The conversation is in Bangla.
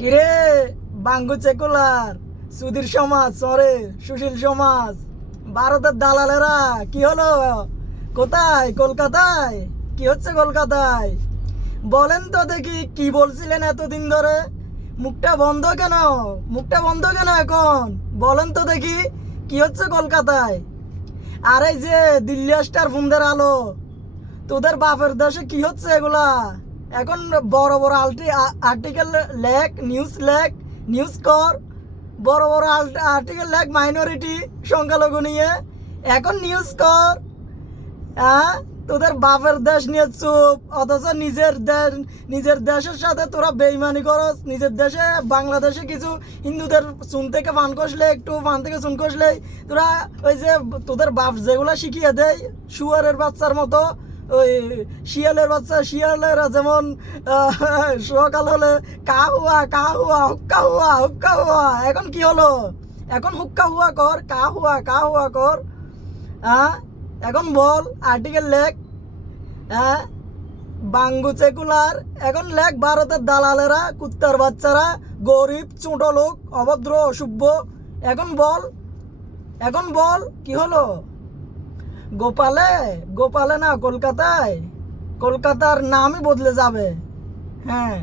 কিরে বাঙ্গু সেকুলার সুধীর সমাজ সরে সুশীল সমাজ ভারতের দালালেরা কি হলো? কোথায়? কলকাতায়? কি হচ্ছে কলকাতায়? বলেন তো দেখি, কি বলছিলেন এতদিন ধরে? মুখটা বন্ধ কেন? মুখটা বন্ধ কেন এখন? বলেন তো দেখি, কি হচ্ছে কলকাতায়? আর এই যে দিল্লি স্টার বুন্দের আলো, তোদের বাপের দেশে কি হচ্ছে এগুলা? এখন বড় বড় আর্টিকেল লেখ, নিউজ কর, বড় বড় আর্টিকেল লেখ মাইনরিটি সংখ্যালঘু নিয়ে। এখন নিউজ কর। হ্যাঁ, তোদের বাপের দেশ নিয়ে চুপ, অথচ নিজের দেশের সাথে তোরা বেইমানি করস। নিজের দেশে বাংলাদেশে কিছু হিন্দুদের চুন থেকে ফান কষলে, একটু ফান থেকে চুন কষলেই তোরা ওই যে তোদের বাপ যেগুলা শিখিয়ে দেয় শুয়ারের বাচ্চার মতো, ওই শিয়ালের বাচ্চা, শিয়ালেরা যেমন সকাল হলে কা হুয়া কা হুয়া হুক্কা হুয়া হুক্কা হুয়া। এখন কি হলো? এখন হুক্কা হুয়া কর, কা হুয়া কর। হ্যাঁ, এখন বল, আর্টিকেল লেখ। হ্যাঁ, বাঙ্গু সেকুলার এখন লেখ। ভারতের দালালেরা, কুত্তার বাচ্চারা, গরিব ছোট লোক, অভদ্র অসভ্য। এখন বল, এখন বল কি হলো? গোপালে গোপালে না, কলকাতায়, কলকাতার নামই বদলে যাবে। হ্যাঁ।